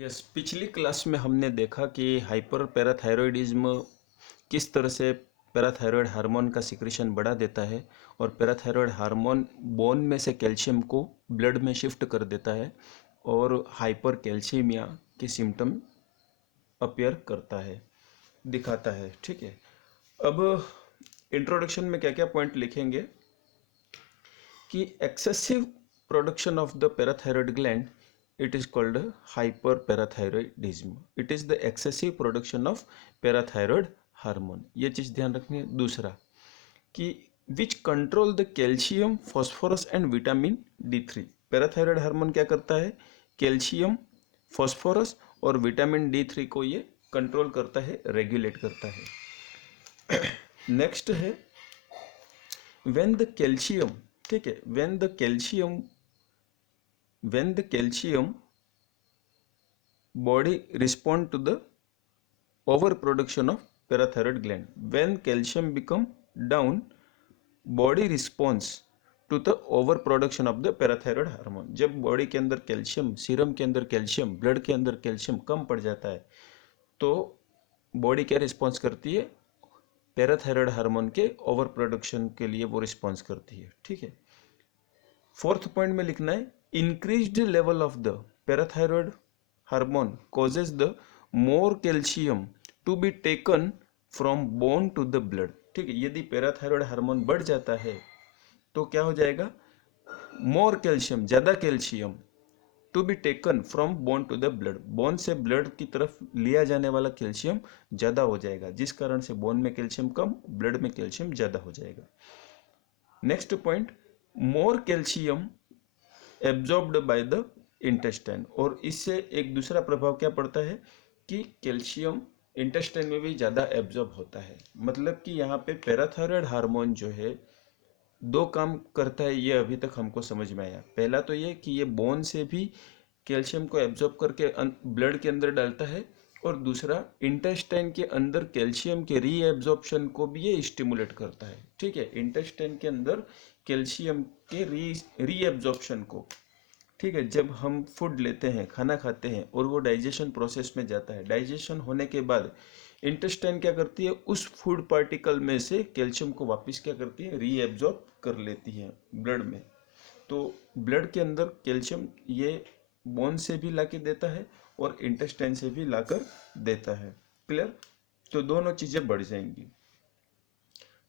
Yes, पिछली class में हमने देखा कि हाइपर पैराथायरॉयडिज्म किस तरह से पैराथायरॉयड हार्मोन का सिक्रीशन बढ़ा देता है और पैराथायरॉयड हार्मोन बोन में से कैल्शियम को ब्लड में शिफ्ट कर देता है और हाइपर कैल्शियमिया के सिम्टम अपीयर करता है, दिखाता है। ठीक है, अब इंट्रोडक्शन में क्या क्या पॉइंट लिखेंगे कि excessive production of the parathyroid gland, it is called hyperparathyroidism. It is the excessive production of parathyroid hormone. ये चीज ध्यान रखनी है। दूसरा कि which control the calcium, phosphorus and vitamin D3. Parathyroid hormone क्या करता है? कैल्शियम, फॉस्फोरस और विटामिन D3 को ये कंट्रोल करता है, रेगुलेट करता है। नेक्स्ट है when the calcium, ठीक है, when the calcium body respond to the overproduction of parathyroid gland. When calcium become down, body responds to the overproduction of the parathyroid hormone. जब बॉडी के अंदर कैल्शियम, सीरम के अंदर calcium, blood के अंदर calcium कम पड़ जाता है तो बॉडी क्या रिस्पॉन्स करती है? पैराथायरॉयड हार्मोन के ओवर प्रोडक्शन के लिए वो रिस्पॉन्स करती है। ठीक है, फोर्थ पॉइंट में लिखना है increased level of the parathyroid hormone causes the more calcium to be taken from bone to the blood. ठीक है, यदि पैराथायरॉयड हार्मोन बढ़ जाता है तो क्या हो जाएगा? मोर कैल्शियम, ज्यादा calcium to be taken from bone to the blood, bone से ब्लड की तरफ लिया जाने वाला कैल्शियम ज्यादा हो जाएगा, जिस कारण से बोन में कैल्शियम कम, ब्लड में कैल्शियम ज्यादा हो जाएगा। Next point, more calcium absorbed by the intestine, और इससे एक दूसरा प्रभाव क्या पड़ता है कि कैल्शियम इंटेस्टाइन में भी ज़्यादा एब्जॉर्ब होता है। मतलब कि यहाँ पे पैराथायरॉयड हार्मोन जो है दो काम करता है, ये अभी तक हमको समझ में आया। पहला तो ये कि ये बोन से भी कैल्शियम को एब्जॉर्ब करके ब्लड के अंदर डालता है, और दूसरा इंटेस्टाइन के अंदर कैल्शियम के रीएब्जॉर्प्शन को भी ये स्टिमुलेट करता है। ठीक है, इंटेस्टाइन के अंदर कैल्शियम के रीएब्जॉर्प्शन को, ठीक है, जब हम फूड लेते हैं, खाना खाते हैं और वो डाइजेशन प्रोसेस में जाता है, डाइजेशन होने के बाद इंटेस्टाइन क्या करती है? उस फूड पार्टिकल में से कैल्शियम को वापस क्या करती है? रीएब्जॉर्ब कर लेती है ब्लड में। तो ब्लड के अंदर कैल्शियम ये बोन से भी लाके देता है और इंटेस्टाइन से भी लाकर देता है। क्लियर? तो दोनों चीजें बढ़ जाएंगी।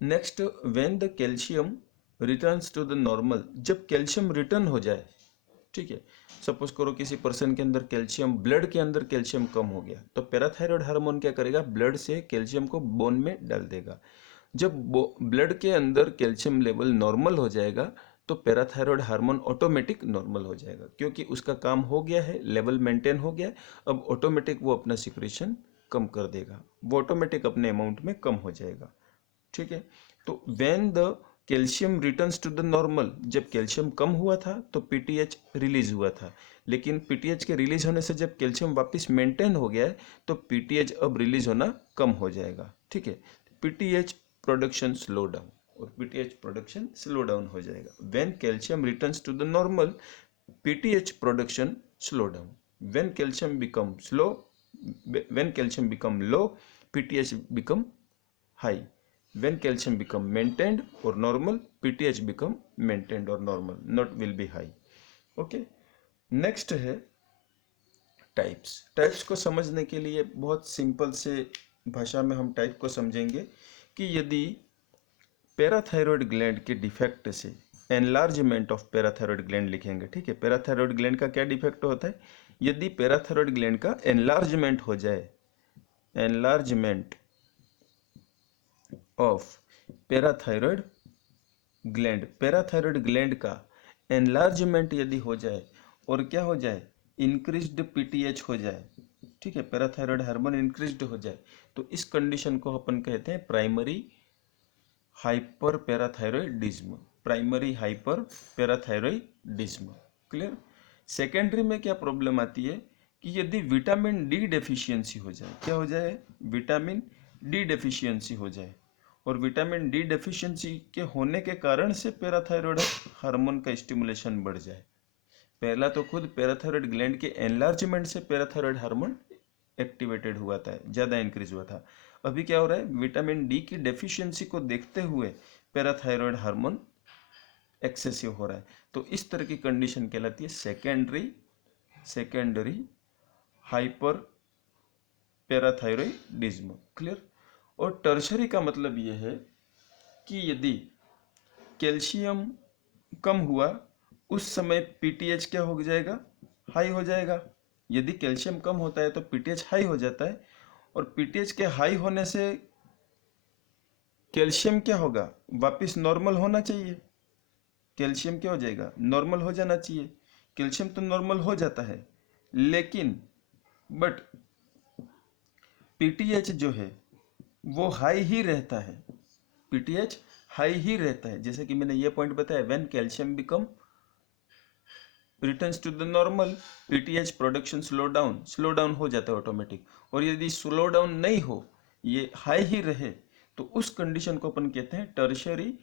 Next, when the calcium returns to the normal, जब कैल्शियम रिटर्न हो जाए, ठीक है, सपोज करो किसी पर्सन के अंदर कैल्शियम, ब्लड के अंदर कैल्शियम कम हो गया, तो पैराथायरॉयड हार्मोन क्या करेगा? ब्लड से कैल्शियम को बोन में डाल देगा। जब ब्लड के अंदर कैल्शियम लेवल नॉर्मल हो जाएगा तो पैराथायरॉयड हार्मोन ऑटोमेटिक नॉर्मल हो जाएगा, क्योंकि उसका काम हो गया है, लेवल मेंटेन हो गया है। अब ऑटोमेटिक वो अपना सिक्रेशन कम कर देगा, वो ऑटोमेटिक अपने अमाउंट में कम हो जाएगा। ठीक है, तो when the calcium returns to the normal, जब कैल्शियम कम हुआ था तो पीटीएच रिलीज हुआ था, लेकिन पीटीएच के रिलीज होने से जब कैल्शियम वापस मेंटेन हो गया है तो पीटीएच अब रिलीज होना कम हो जाएगा। ठीक है, पीटीएच प्रोडक्शन स्लो डाउन, और पीटीएच प्रोडक्शन स्लो डाउन हो जाएगा। When calcium returns to the normal, PTH production slow down. When calcium become slow, when calcium become low, PTH become high. When calcium become maintained or normal, PTH become maintained or normal, not will be high. Okay. Next है types. Types को समझने के लिए बहुत simple से भाषा में हम टाइप को समझेंगे कि यदि पैराथायरॉयड ग्लैंड के डिफेक्ट से, एनलार्जमेंट ऑफ पैराथायरॉयड ग्लैंड लिखेंगे। ठीक है, पैराथायरॉयड ग्लैंड का क्या डिफेक्ट होता है? यदि पैराथायरॉयड ग्लैंड का एनलार्जमेंट हो जाए, enlargement of parathyroid gland, parathyroid gland का एनलार्जमेंट यदि हो जाए और क्या हो जाए? इंक्रीज्ड पीटीएच हो जाए, ठीक है, पैराथायरॉयड हार्मोन इंक्रीज्ड हो जाए, तो इस कंडीशन को अपन कहते हैं primary hyper parathyroidism, primary hyper parathyroidism. Clear? Secondary में क्या प्रॉब्लम आती है कि यदि विटामिन डी डेफिशिएंसी हो जाए, क्या हो जाए? विटामिन डी डेफिशिएंसी हो जाए, और विटामिन डी डेफिशिएंसी के होने के कारण से पैराथायरॉयड हार्मोन का स्टिमुलेशन बढ़ जाए, पहला तो खुद पैराथायरॉयड ग्लैंड के एनलार्जमेंट से पैराथायरॉयड हार्मोन एक्टिवेटेड हुआ था, ज़्यादा इंक्रीज हुआ था। अभी क्या हो रहा है, विटामिन डी की डेफिशिएंसी को देखते हुए पैराथायरॉयड हार्मोन एक्सेसिव हो रहा है। तो इस तरह की कंडीशन कहलाती है सेकेंडरी हाइपर पैराथायरॉयडिज्म। क्लियर। और टर्शरी का मतलब यह है कि यदि कैल्शियम कम हुआ उस समय पीटीएच क्या हो जाएगा, हाई हो जाएगा। यदि कैल्शियम कम होता है तो पीटीएच हाई हो जाता है, और पीटीएच के हाई होने से कैल्शियम क्या होगा, वापस नॉर्मल होना चाहिए। कैल्शियम क्या हो जाएगा, नॉर्मल हो जाना चाहिए। कैल्शियम तो नॉर्मल हो जाता है, लेकिन बट पीटीएच जो है वो हाई ही रहता है। पीटीएच हाई ही रहता है, जैसे कि मैंने ये पॉइंट बताया, when calcium become returns to the normal, PTH production slow down हो जाता है ऑटोमेटिक। और यदि स्लो डाउन नहीं हो, ये हाई ही रहे, तो उस कंडीशन को अपन कहते हैं tertiary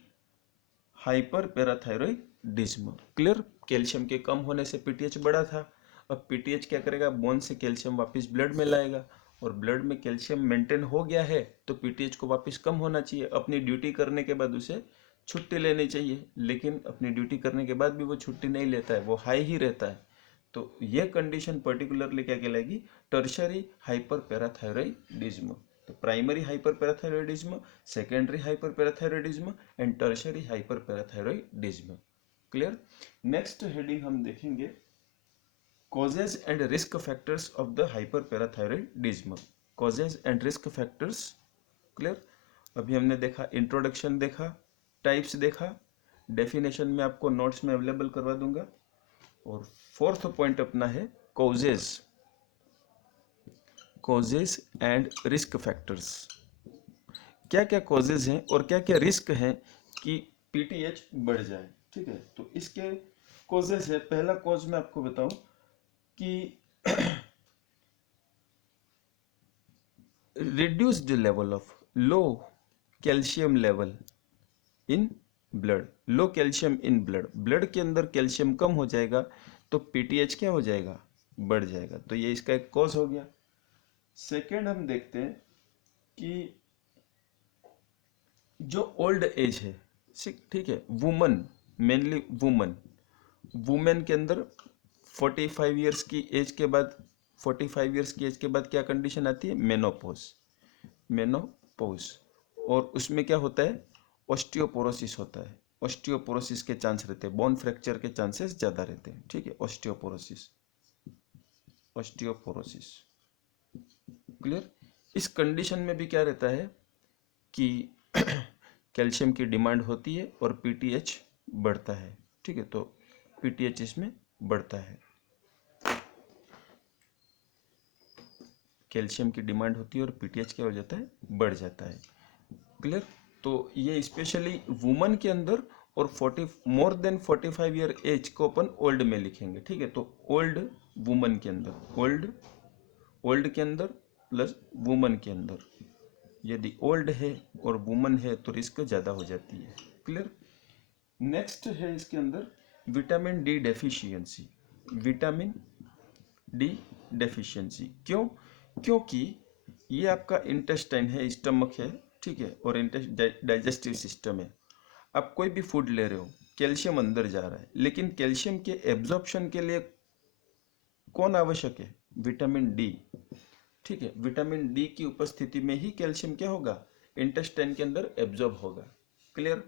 hyper parathyroidism. Clear. Calcium के कम होने से पीटीएच बढ़ा था, अब पीटीएच क्या करेगा, बोन से कैल्शियम वापस ब्लड में लाएगा, और ब्लड में कैल्शियम मेंटेन हो गया है तो पीटीएच को वापस कम होना चाहिए। अपनी ड्यूटी करने के बाद उसे छुट्टी लेनी चाहिए, लेकिन अपनी ड्यूटी करने के बाद भी वो छुट्टी नहीं लेता है, वो हाई ही रहता है। तो ये कंडीशन पर्टिकुलरली क्या कहलाएगी, टर्शरी हाइपर पैराथायरॉयडिज्म। तो primary hyper parathyroidism, secondary hyper parathyroidism and tertiary hyper parathyroidism. Clear. Next heading हम देखेंगे, causes and risk factors of the hyperparathyroidism। causes and risk factors। Clear. अभी हमने देखा इंट्रोडक्शन, देखा types, देखा डेफिनेशन में आपको नोट्स में अवेलेबल करवा दूंगा। और फोर्थ पॉइंट अपना है कॉजेज एंड रिस्क फैक्टर्स। क्या क्या कॉजेज हैं और क्या क्या रिस्क हैं कि पीटीएच बढ़ जाए। ठीक है, तो इसके कॉजेज है। पहला कॉज मैं आपको बताऊं कि reduced level of low calcium level in blood। Low calcium in blood के अंदर कैल्शियम कम हो जाएगा तो पीटीएच क्या हो जाएगा, बढ़ जाएगा। तो ये इसका एक कॉज हो गया। सेकेंड हम देखते हैं कि जो ओल्ड एज है, ठीक है, वुमन, मेनली वुमेन के अंदर 45 ईयर्स की एज के बाद 45 ईयर्स की एज के बाद क्या कंडीशन आती है, मेनोपॉज। और उसमें क्या होता है, ऑस्टियोपोरोसिस होता है। ऑस्टियोपोरोसिस के चांस रहते हैं, बोन फ्रैक्चर के चांसेस ज़्यादा रहते हैं। ठीक है, ऑस्टियोपोरोसिस। क्लियर। इस कंडीशन में भी क्या रहता है कि कैल्शियम की डिमांड होती है और पीटीएच बढ़ता है। ठीक है, तो पीटीएच इसमें बढ़ता है, कैल्शियम की डिमांड होती है और पीटीएच क्या हो जाता है, बढ़ जाता है। क्लियर। तो ये स्पेशली वुमन के अंदर, और 40 मोर देन 45 ईयर एज को अपन ओल्ड में लिखेंगे। ठीक है, तो ओल्ड वुमन के अंदर, ओल्ड के अंदर प्लस वुमन के अंदर, यदि ओल्ड है और वुमन है तो रिस्क ज़्यादा हो जाती है। क्लियर। नेक्स्ट है इसके अंदर vitamin D deficiency. Vitamin D deficiency क्यों, क्योंकि ये आपका इंटेस्टाइन है, स्टमक है, ठीक है, और डाइजेस्टिव सिस्टम है। आप कोई भी फूड ले रहे हो, कैल्शियम अंदर जा रहा है, लेकिन कैल्शियम के एब्जॉर्प्शन के लिए कौन आवश्यक है, विटामिन डी। ठीक है, विटामिन डी की उपस्थिति में ही कैल्शियम क्या होगा, इंटेस्टाइन के अंदर एब्जॉर्ब होगा। क्लियर।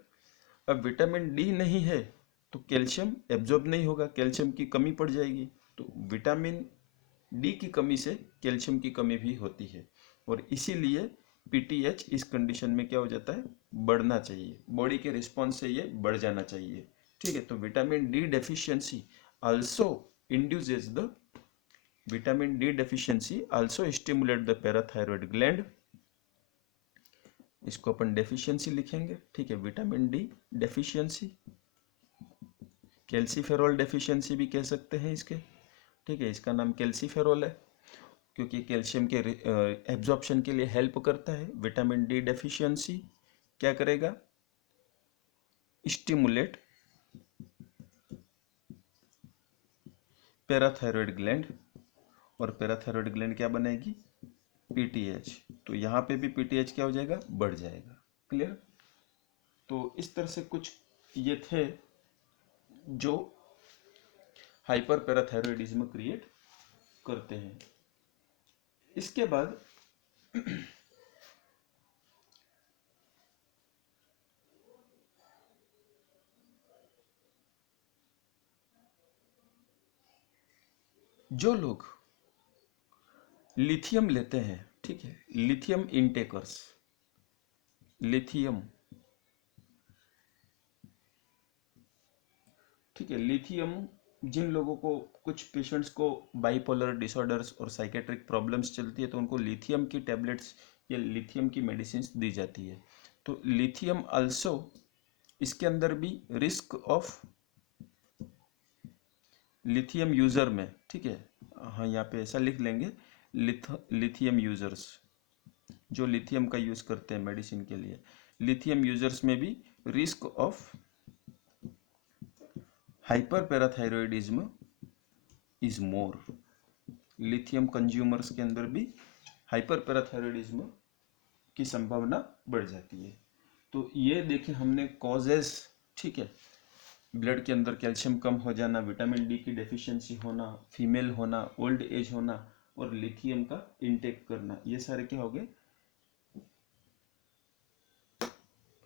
अब विटामिन डी नहीं है तो कैल्शियम एब्जॉर्ब नहीं होगा, कैल्शियम की कमी पड़ जाएगी। तो विटामिन डी की कमी से कैल्शियम की कमी भी होती है, और इसीलिए पीटीएच इस कंडीशन में क्या हो जाता है, बढ़ना चाहिए, बॉडी के रिस्पॉन्स से ये बढ़ जाना चाहिए। ठीक है, तो vitamin D deficiency also induces the vitamin D deficiency also stimulate the parathyroid gland. इसको अपन डेफिशिएंसी लिखेंगे। ठीक है, vitamin D deficiency, calciferol deficiency भी कह सकते हैं इसके। ठीक है, इसका नाम कैल्सीफेरॉल है क्योंकि कैल्शियम के एब्जॉर्प्शन के लिए हेल्प करता है। विटामिन डी डेफिशिएंसी क्या करेगा, स्टिमुलेट पैराथायरॉयड ग्लैंड, और पैराथायरॉयड ग्लैंड क्या बनेगी, पीटीएच। तो यहाँ पे भी पीटीएच क्या हो जाएगा, बढ़ जाएगा। क्लियर। तो इस तरह से कुछ ये थे जो हाइपर पैराथायरॉयडिज्म क्रिएट करते हैं। इसके बाद जो लोग लिथियम लेते हैं, ठीक है, लिथियम इनटेकर्स, लिथियम, ठीक है, लिथियम, जिन लोगों को, कुछ पेशेंट्स को बाइपोलर डिसऑर्डर्स और साइकेट्रिक प्रॉब्लम्स चलती है तो उनको लिथियम की टैबलेट्स या लिथियम की मेडिसिन दी जाती है। तो लिथियम आल्सो, इसके अंदर भी रिस्क ऑफ लिथियम यूजर में, ठीक है, हाँ यहाँ पे ऐसा लिख लेंगे, लिथियम यूजर्स, जो लिथियम का यूज करते हैं मेडिसिन के लिए, लिथियम यूजर्स में भी risk of hyper parathyroidism is more. Lithium consumers के अंदर भी हाइपर पैराथायरॉयडिज्म की संभावना बढ़ जाती है। तो ये देखिए हमने कॉजेस, ठीक है, ब्लड के अंदर कैल्शियम कम हो जाना, विटामिन डी की डेफिशिएंसी होना, फीमेल होना, ओल्ड एज होना और लिथियम का इनटेक करना, ये सारे क्या हो गए,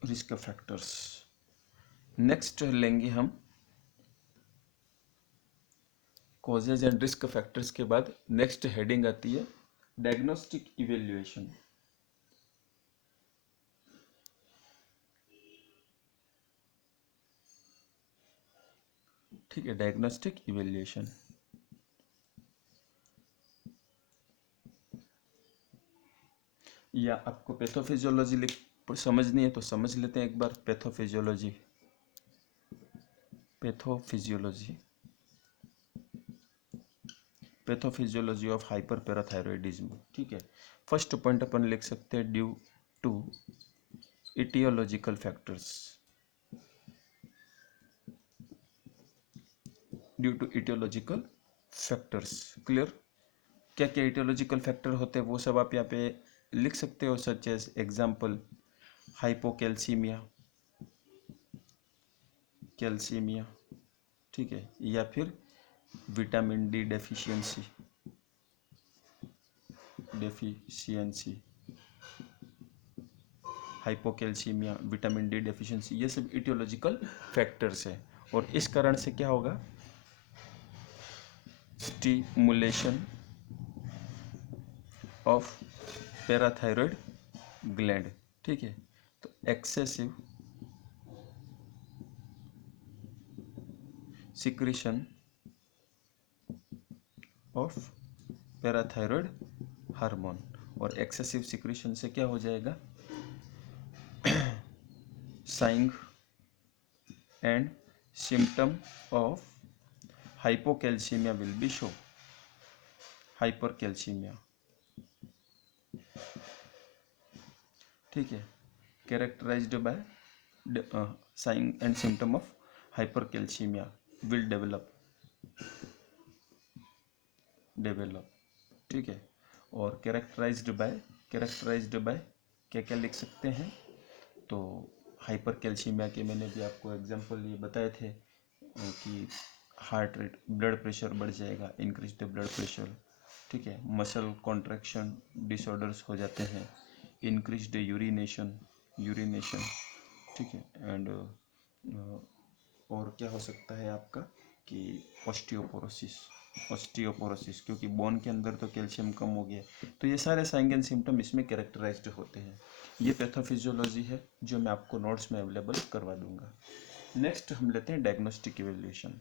रिस्क फैक्टर्स। नेक्स्ट लेंगे हम कॉजेज एंड रिस्क फैक्टर्स के बाद नेक्स्ट हेडिंग आती है डायग्नोस्टिक इवेल्युएशन। ठीक है, डायग्नोस्टिक इवेल्युएशन। या आपको पैथोफिजियोलॉजी समझनी है तो समझ लेते हैं एक बार, pathophysiology, pathophysiology, pathophysiology of hyper parathyroidism. ठीक है, फर्स्ट पॉइंट अपन लिख सकते हैं due to etiological factors, due to etiological factors. Clear. क्या क्या इटियोलॉजिकल फैक्टर होते हैं वो सब आप यहाँ पे लिख सकते हो, such as example hypocalcaemia, calcaemia, ठीक है, या फिर vitamin D deficiency, hypocalcaemia, vitamin D deficiency, ये सब इटियोलॉजिकल फैक्टर्स है। और इस कारण से क्या होगा, स्टिमुलेशन ऑफ पैराथायरॉयड ग्लैंड। ठीक है, तो excessive secretion of parathyroid hormone, और एक्सेसिव सिक्रीशन से क्या हो जाएगा, sign and symptom of hypocalcaemia will be show, hypercalcaemia. ठीक है, characterised by sign and symptom of hypercalcaemia will develop. ठीक है, और कैरेक्टराइज्ड बाय क्या क्या लिख सकते हैं, तो हाइपरकैल्सीमिया के मैंने भी आपको एग्जांपल ये बताए थे कि हार्ट रेट, ब्लड प्रेशर बढ़ जाएगा, इंक्रीज द ब्लड प्रेशर। ठीक है, मसल कॉन्ट्रैक्शन डिसऑर्डर्स हो जाते हैं, इंक्रीज द यूरिनेशन, ठीक है, एंड और क्या हो सकता है आपका कि ऑस्टियोपोरोसिस, क्योंकि बोन के अंदर तो कैल्शियम कम हो गया। तो ये सारे साइन एंड सिम्टम इसमें कैरेक्टराइज्ड होते हैं। ये पैथोफिजियोलॉजी है जो मैं आपको नोट्स में अवेलेबल करवा दूंगा। नेक्स्ट हम लेते हैं diagnostic evaluation.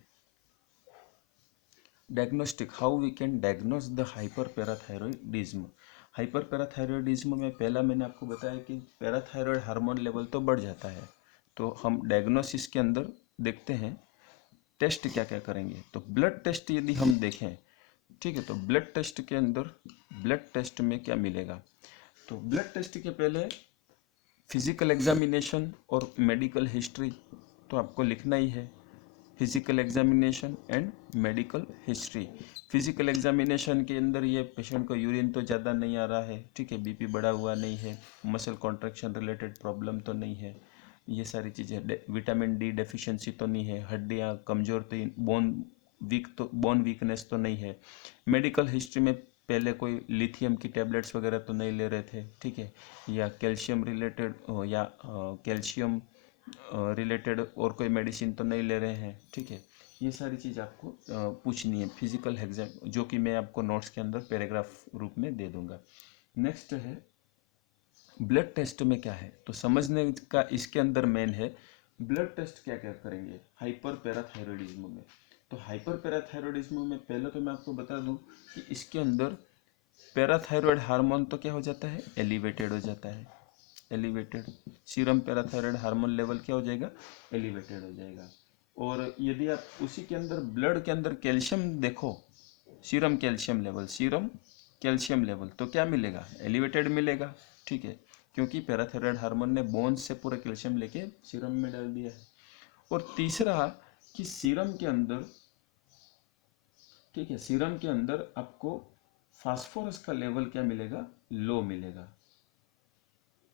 Diagnostic, how we can diagnose the hyper parathyroidism. Hyper parathyroidism में पहला मैंने आपको बताया कि पैराथायरॉयड हार्मोन लेवल तो बढ़ जाता है, तो हम डायग्नोसिस के अंदर देखते हैं टेस्ट क्या क्या करेंगे। तो ब्लड टेस्ट यदि हम देखें, ठीक है, तो ब्लड टेस्ट के अंदर, ब्लड टेस्ट में क्या मिलेगा, तो ब्लड टेस्ट के पहले फिजिकल एग्जामिनेशन और मेडिकल हिस्ट्री तो आपको लिखना ही है। Physical examination and medical history. Physical examination के अंदर ये पेशेंट को यूरिन तो ज़्यादा नहीं आ रहा है, ठीक है, बीपी बढ़ा हुआ नहीं है, मसल कॉन्ट्रैक्शन रिलेटेड प्रॉब्लम तो नहीं है, ये सारी चीज़ें, विटामिन डी डेफिशिएंसी तो नहीं है, हड्डियाँ कमज़ोर तो, बोन वीकनेस तो नहीं है। मेडिकल हिस्ट्री में पहले कोई लिथियम की टैबलेट्स वगैरह तो नहीं ले रहे थे, ठीक है, या कैल्शियम रिलेटेड या कैल्शियम रिलेटेड और कोई मेडिसिन तो नहीं ले रहे हैं, ठीक है। ये सारी चीज़ आपको पूछनी है फिजिकल एग्जाम, जो कि मैं आपको नोट्स के अंदर पैराग्राफ रूप में दे दूंगा। नेक्स्ट है ब्लड टेस्ट में क्या है, तो समझने का इसके अंदर मेन है ब्लड टेस्ट क्या क्या करेंगे हाइपर पैराथायरॉयडिज्म में। तो हाइपर पैराथायरॉयडिज्म में पहले तो मैं आपको बता दूं कि इसके अंदर पैराथायरॉयड हार्मोन तो क्या हो जाता है, एलिवेटेड हो जाता है, elevated, serum parathyroid hormone level क्या हो जाएगा, एलिवेटेड हो जाएगा। और यदि आप उसी के अंदर ब्लड के अंदर कैल्शियम देखो, serum calcium level, serum calcium level तो क्या मिलेगा, एलिवेटेड मिलेगा, ठीक है, क्योंकि पैराथायरॉयड हार्मोन ने बोन से पूरा कैल्शियम लेके सीरम में डाल दिया है। और तीसरा कि सीरम के अंदर, ठीक है, सीरम के अंदर आपको फास्फोरस का लेवल क्या मिलेगा, लो मिलेगा,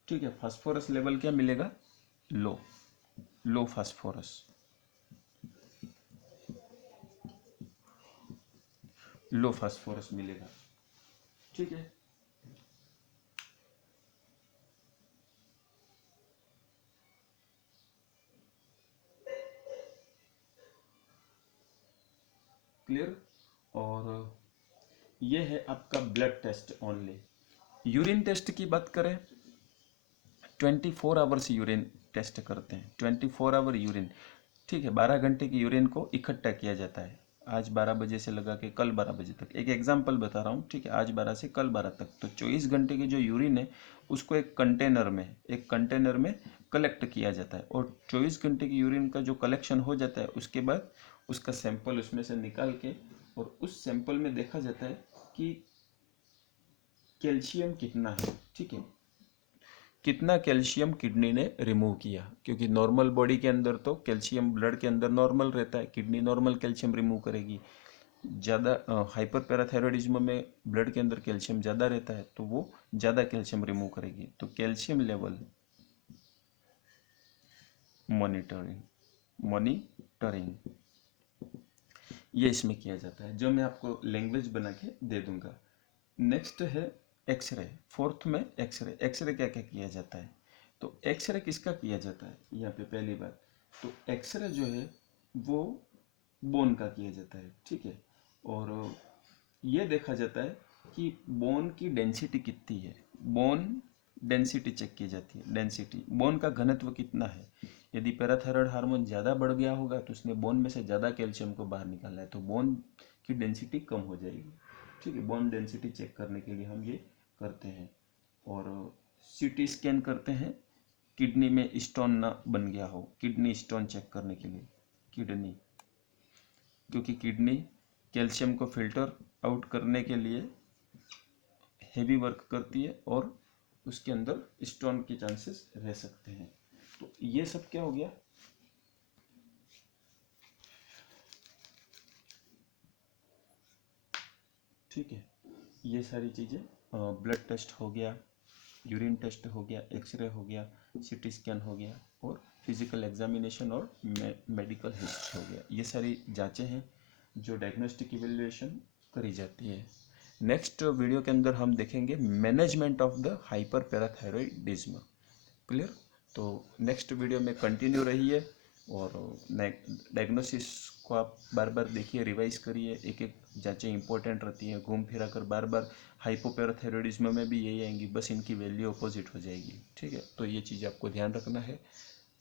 ठीक है, फास्फोरस लेवल क्या मिलेगा, लो, लो फास्फोरस, लो फास्फोरस मिलेगा, ठीक है। क्लियर। और ये है आपका blood test only. Urine test की बात करें, 24 आवर्स यूरिन टेस्ट करते हैं, 24 आवर यूरिन, ठीक है, 12 घंटे की यूरिन को इकट्ठा किया जाता है, आज 12 बजे से लगा के कल 12 बजे तक, एक एग्जाम्पल बता रहा हूँ, ठीक है, आज 12 से कल 12 तक, तो 24 घंटे की जो यूरिन है उसको एक कंटेनर में कलेक्ट किया जाता है। और 24 घंटे की यूरिन का जो कलेक्शन हो जाता है उसके बाद उसका सैंपल उसमें से निकाल के और उस सैंपल में देखा जाता है कि कैल्शियम कितना है, ठीक है, कितना कैल्शियम किडनी ने रिमूव किया, क्योंकि नॉर्मल बॉडी के अंदर तो कैल्शियम ब्लड के अंदर नॉर्मल रहता है, किडनी नॉर्मल कैल्शियम रिमूव करेगी। ज़्यादा हाइपर पैराथायरॉयडिज्म में ब्लड के अंदर कैल्शियम ज़्यादा रहता है तो वो ज़्यादा कैल्शियम रिमूव करेगी, तो कैल्शियम लेवल मॉनिटरिंग ये इसमें किया जाता है, जो मैं आपको लैंग्वेज बना के दे दूंगा। नेक्स्ट है एक्सरे, फोर्थ में एक्सरे। एक्सरे क्या क्या किया जाता है, तो एक्सरे किसका किया जाता है, यहाँ पे पहली बात तो एक्सरे जो है वो बोन का किया जाता है, ठीक है, और ये देखा जाता है कि बोन की डेंसिटी कितनी है, बोन डेंसिटी चेक की जाती है, डेंसिटी, बोन का घनत्व कितना है। यदि पैराथायरॉयड हार्मोन ज़्यादा बढ़ गया होगा तो उसने बोन में से ज़्यादा कैल्शियम को बाहर निकाला है, तो बोन की डेंसिटी कम हो जाएगी, ठीक है, बोन डेंसिटी चेक करने के लिए हम ये करते हैं। और सीटी स्कैन करते हैं, किडनी में स्टोन ना बन गया हो, किडनी स्टोन चेक करने के लिए, किडनी, क्योंकि किडनी कैल्शियम को फिल्टर आउट करने के लिए हेवी वर्क करती है और उसके अंदर स्टोन के चांसेस रह सकते हैं। तो ये सब क्या हो गया, ठीक है, ये सारी चीज़ें, ब्लड टेस्ट हो गया, यूरिन टेस्ट हो गया, एक्सरे हो गया, सीटी स्कैन हो गया, और फिजिकल एग्जामिनेशन और मेडिकल हिस्ट्री हो गया, ये सारी जांचें हैं जो डायग्नोस्टिक इवेल्युएशन करी जाती है। नेक्स्ट वीडियो के अंदर हम देखेंगे management of the hyper parathyroidism. Clear. तो नेक्स्ट वीडियो में कंटिन्यू रहिए और डायग्नोसिस को आप बार बार देखिए, रिवाइज करिए, एक एक जांचें इंपॉर्टेंट रहती हैं, घूम फिरा कर बार बार हाइपोपैराथायरॉयडिज्म में भी यही आएंगी, बस इनकी वैल्यू अपोजिट हो जाएगी, ठीक है, तो ये चीज़ आपको ध्यान रखना है।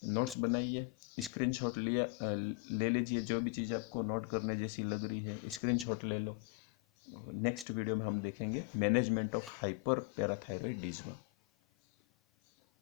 नोट्स बनाइए, स्क्रीनशॉट ले लीजिए, जो भी चीज़ आपको नोट करने जैसी लग रही है स्क्रीनशॉट ले लो। नेक्स्ट वीडियो में हम देखेंगे मैनेजमेंट ऑफ हाइपर पैराथायरॉयडिज्म।